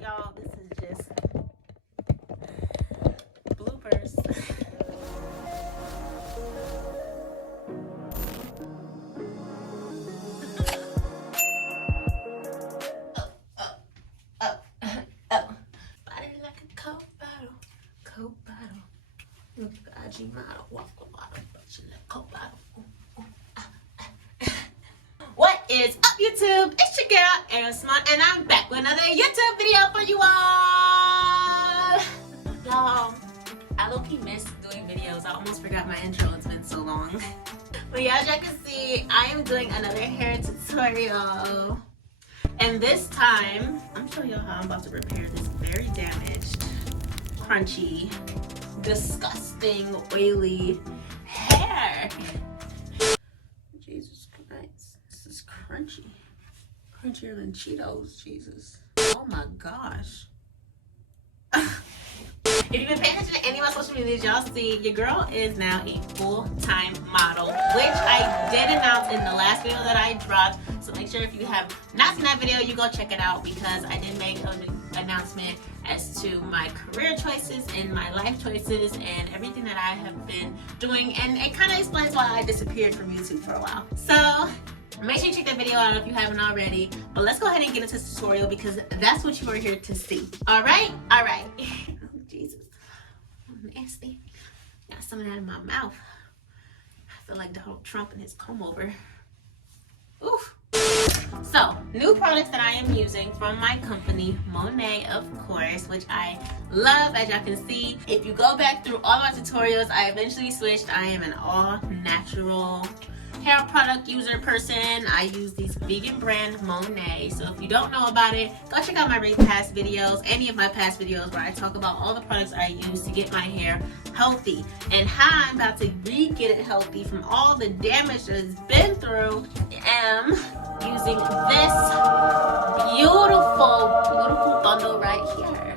Y'all, this is just bloopers. Body like a Coke bottle. Look at IG model, walk a bottle, but you let Coke bottle. What is up, YouTube? It's your girl, Aryial Symone, and I'm back with another YouTube video for you all. Y'all, I low-key miss doing videos. I almost forgot my intro. It's been so long. But yeah, as y'all can see, I am doing another hair tutorial. And this time, I'm showing y'all how I'm about to repair this very damaged, crunchy, disgusting, oily hair. Jesus Christ. This is crunchy. Crunchier than Cheetos, Jesus. Oh my gosh. If you've been paying attention to any of my social medias, y'all see your girl is now a full-time model, which I did announce in the last video that I dropped. So make sure if you have not seen that video, you go check it out, because I did make an announcement as to my career choices and my life choices and everything that I have been doing, and it kind of explains why I disappeared from YouTube for a while. So make sure you check that video out if you haven't already. But let's go ahead and get into this tutorial, because that's what you are here to see. Alright? Alright. Oh, Jesus. I'm nasty. Got some of that in my mouth. I feel like Donald Trump and his comb over. Oof. So, new products that I am using from my company, Monet, of course, which I love, as y'all can see. If you go back through all my tutorials, I eventually switched. I am an all-natural hair product user person. I use these vegan brand Monet. So if you don't know about it, go check out my past videos, any of my past videos where I talk about all the products I use to get my hair healthy and how I'm about to re-get it healthy from all the damage that it's been through. I am using this beautiful bundle right here.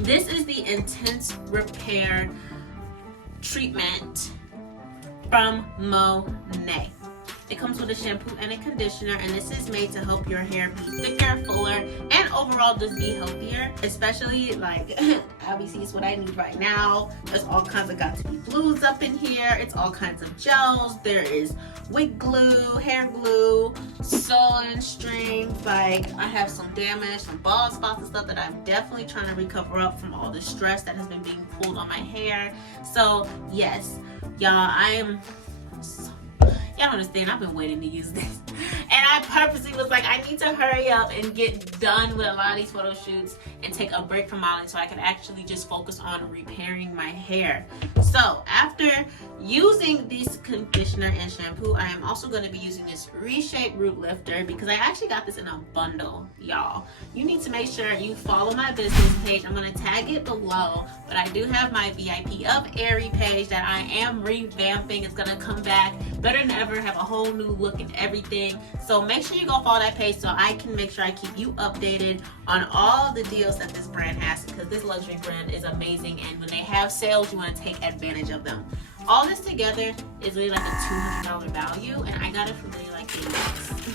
This is the Intense Repair Treatment from Monet. It comes with a shampoo and a conditioner, and this is made to help your hair be thicker, fuller, and overall just be healthier. Especially, like, obviously it's what I need right now. There's all kinds of got to be glues up in here. It's all kinds of gels. There is wig glue, hair glue, sewing strings. Like, I have some damage, some bald spots and stuff that I'm definitely trying to recover up from all the stress that has been being pulled on my hair. So yes, y'all, y'all understand, I've been waiting to use this. And I purposely was like, I need to hurry up and get done with a lot of these photo shoots and take a break from modeling so I can actually just focus on repairing my hair. So after using this conditioner and shampoo, I am also going to be using this Reshape Root Lifter, because I actually got this in a bundle, y'all. You need to make sure you follow my business page. I'm going to tag it below, but I do have my VIP of Aerie page that I am revamping. It's going to come back better than ever, have a whole new look and everything. So make sure you go follow that page so I can make sure I keep you updated on all the deals that this brand has, because this luxury brand is amazing, and when they have sales, you want to take advantage of them. All this together is really like a $200 value, and I got it for really like $8.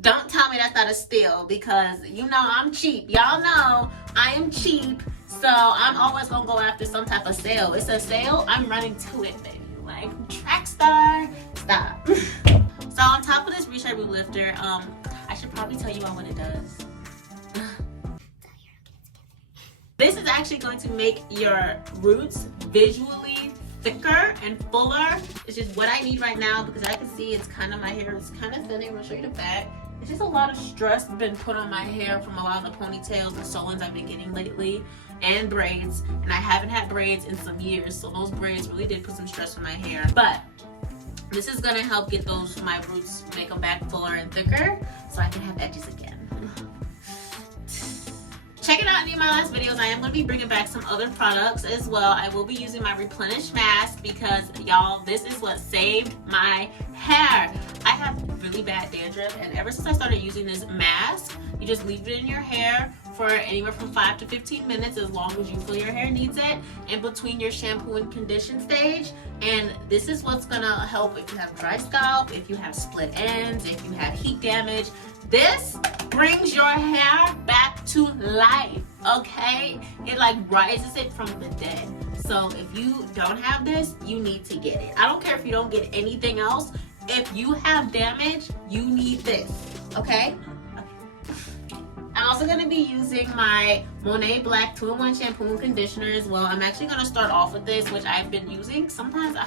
Don't tell me that's not a steal, because you know I'm cheap. Y'all know I am cheap, so I'm always gonna go after some type of sale. It's a sale, I'm running to it, baby. Like, track star, stop. So on top of this Reshape Root Lifter, I should probably tell you all what it does. This is actually going to make your roots visually thicker and fuller. It's just what I need right now, because I can see it's kind of, my hair is kind of thinning. I'll show you the back. It's just a lot of stress been put on my hair from a lot of the ponytails and sew-ins I've been getting lately, and braids, and I haven't had braids in some years, so those braids really did put some stress on my hair. But this is gonna help get my roots, make them back fuller and thicker, so I can have edges again. Check it out in any of my last videos. I am going to be bringing back some other products as well. I will be using my Replenish Mask, because y'all, this is what saved my hair. I have really bad dandruff, and ever since I started using this mask, you just leave it in your hair for anywhere from 5 to 15 minutes, as long as you feel your hair needs it, in between your shampoo and condition stage. And this is what's gonna help if you have dry scalp, if you have split ends, if you have heat damage. This brings your hair back to life, okay? It like rises it from the dead. So if you don't have this, you need to get it. I don't care if you don't get anything else. If you have damage, you need this, okay? I'm also going to be using my Monet Black 2-in-1 shampoo and conditioner as well. I'm actually going to start off with this, which I've been using. Sometimes,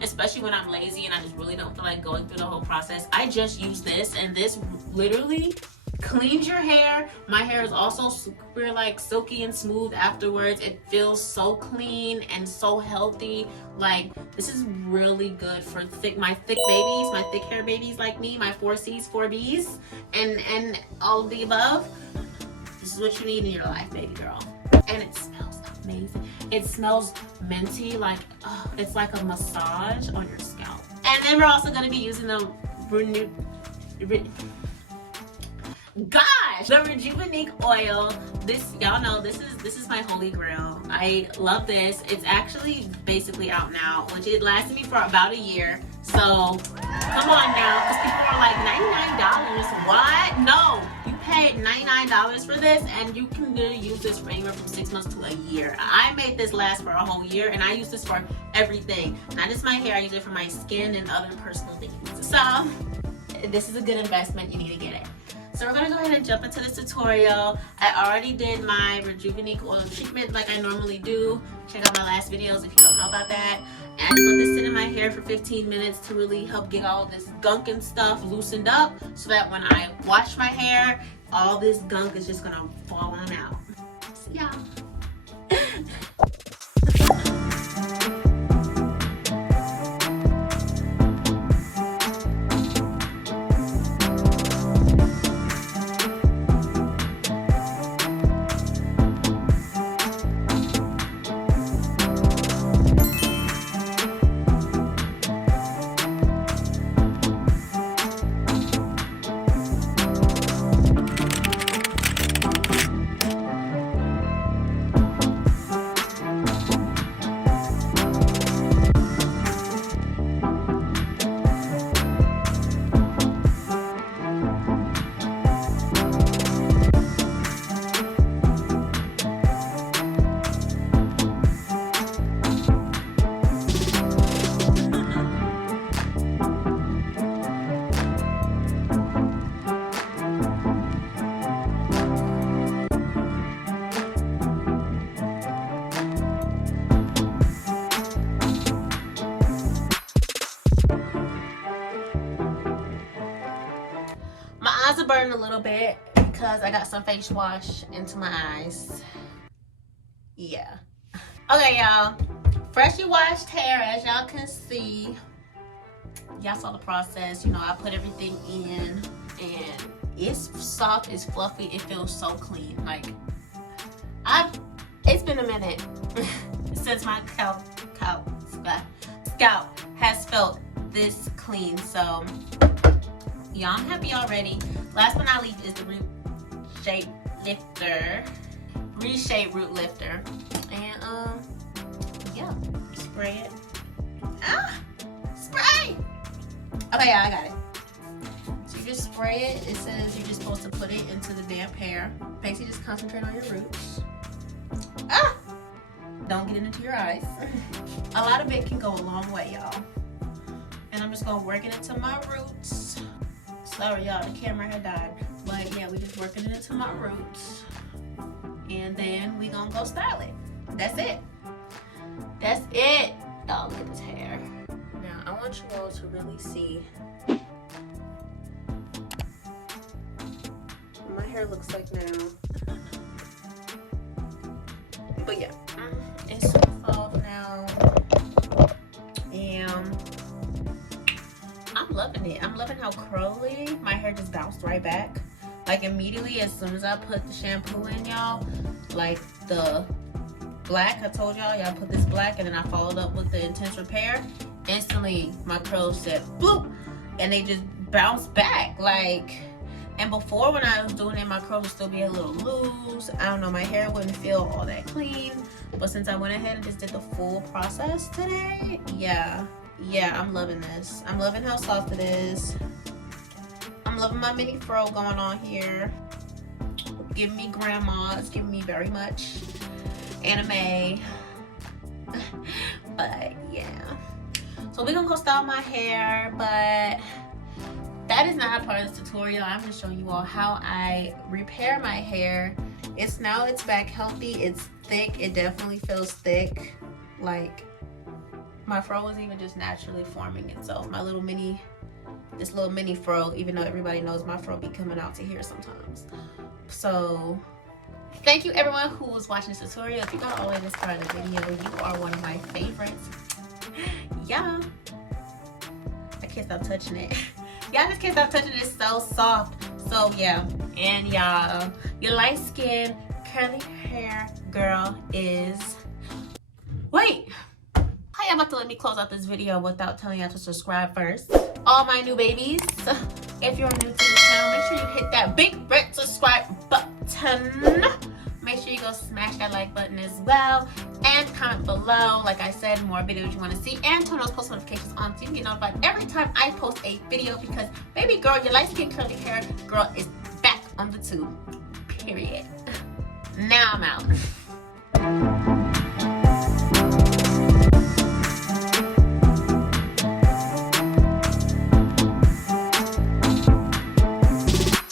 especially when I'm lazy and I just really don't feel like going through the whole process, I just use this, and this literally cleans your hair. My hair is also super like silky and smooth afterwards. It feels so clean and so healthy. Like, this is really good for my thick babies, my thick hair babies like me, my 4Cs, 4Bs, and all of the above. This is what you need in your life, baby girl. And it smells amazing. It smells minty, like, oh, it's like a massage on your scalp. And then we're also going to be using the the Rejuvenique oil. This, y'all know, this is my holy grail. I love this. It's actually basically out now, which it lasted me for about a year. So come on now, because people are like, $99. What? No, you paid $99 for this, and you can literally use this for anywhere from 6 months to a year. I made this last for a whole year, and I use this for everything, not just my hair. I use it for my skin and other personal things. So this is a good investment. You need to get it. So we're gonna go ahead and jump into this tutorial. I already did my Rejuvenique oil treatment like I normally do. Check out my last videos if you don't know about that. And I just let this sit in my hair for 15 minutes to really help get all this gunk and stuff loosened up, so that when I wash my hair, all this gunk is just gonna fall on out. So yeah. My eyes are burning a little bit because I got some face wash into my eyes. Yeah. Okay, y'all. Freshly washed hair, as y'all can see. Y'all saw the process. You know, I put everything in, and it's soft, it's fluffy, it feels so clean. Like, it's been a minute since my scalp has felt this clean. So yeah, I'm happy already. Last but not least is the Reshape Root Lifter. And yeah, spray it. Spray! Okay, yeah, I got it. So you just spray it. It says you're just supposed to put it into the damp hair. Basically just concentrate on your roots. Don't get it into your eyes. A lot of it can go a long way, y'all. And I'm just gonna work it into my roots. Sorry, y'all, the camera had died. But yeah, we just working it into my roots. And then we gonna go style it. That's it. That's it. Y'all, look at this hair. Now, I want you all to really see what my hair looks like now. But yeah, it's so soft now. And I'm loving it. I'm loving how curly my hair just bounced right back. Like, immediately as soon as I put the shampoo in, y'all, like the black, I told y'all put this black, and then I followed up with the Intense Repair. Instantly my curls said bloop, and they just bounced back. Like, And before, when I was doing it, my curls would still be a little loose. I don't know, my hair wouldn't feel all that clean. But since I went ahead and just did the full process today, yeah, I'm loving this. I'm loving how soft it is. I'm loving my mini fro going on here. Giving me grandma. It's giving me very much anime. But yeah. So we're gonna go style my hair, but that is not a part of this tutorial. I'm just showing you all how I repair my hair. It's back healthy. It's thick. It definitely feels thick. Like my fro was even just naturally forming itself. This little mini fro, even though everybody knows my fro be coming out to here sometimes. So thank you everyone who was watching this tutorial. If you got all the way to this part of the video, you are one of my favorites. Yeah, I can't stop touching it. Y'all just can't stop touching it. It's so soft. So yeah, and y'all, your light skin curly hair girl is, wait, how y'all about to let me close out this video without telling y'all to subscribe first? All my new babies, if you're new to the channel, make sure you hit that big red subscribe button. Make sure you go smash that like button as well, and comment below, like I said, more videos you want to see, and turn those post notifications on so you can get notified every time I post a video, because baby girl, your light skin curly hair girl is back on the tube, period. Now I'm out.